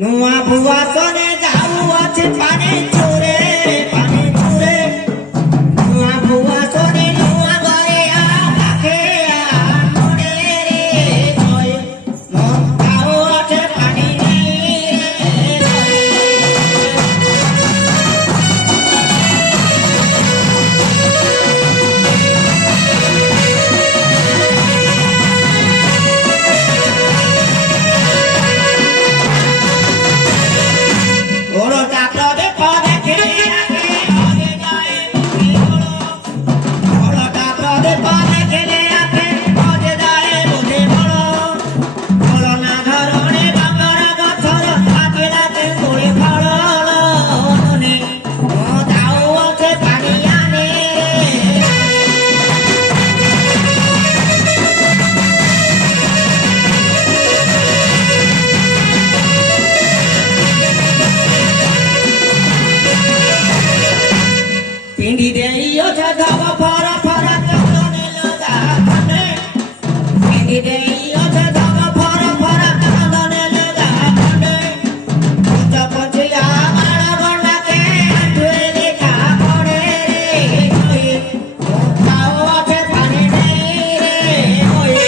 नुआ बुआ सोने जाऊ अच्छे पानी चूरे नुआ बुआ सोने नुआ गरे आ काके आ मोड़े रे जोय मन जाऊ अच्छे पानी Indi dei yo jagawa para chakone loga khane Indi dei yo jagawa para chakone loga khane Puja puja mara gonda ke atwele ka kore re hoye Mokao ate pane nei re hoye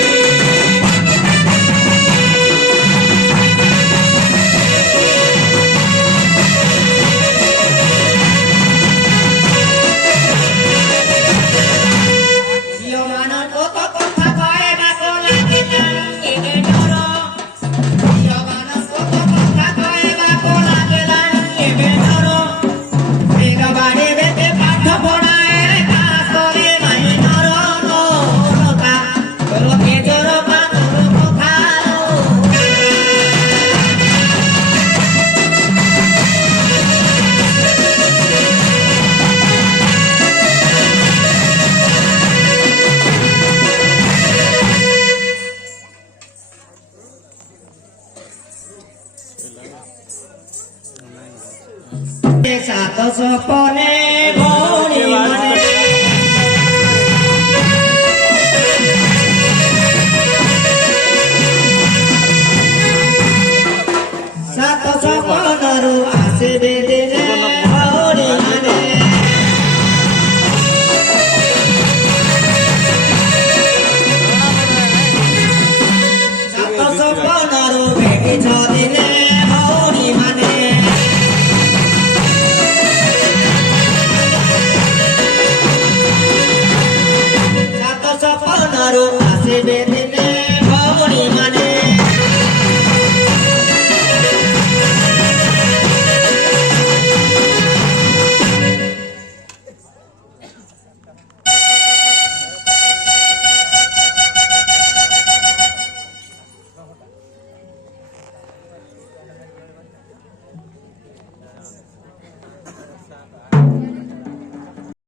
Sato sopone boni mane Sato soponaru ase bedene boni mane Sato soponaru begi chodine boni mane Sato soponaru ase bedene